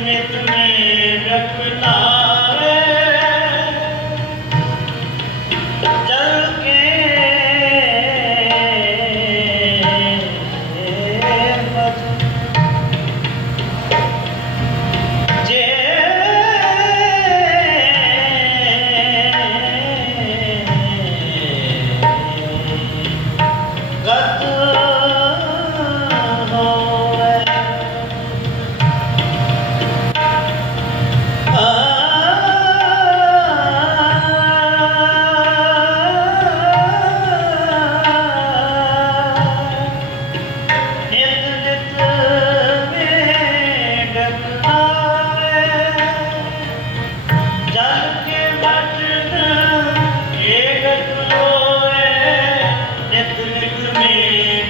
ਨਿਤ ਮੈਂ ਰਖਦਾ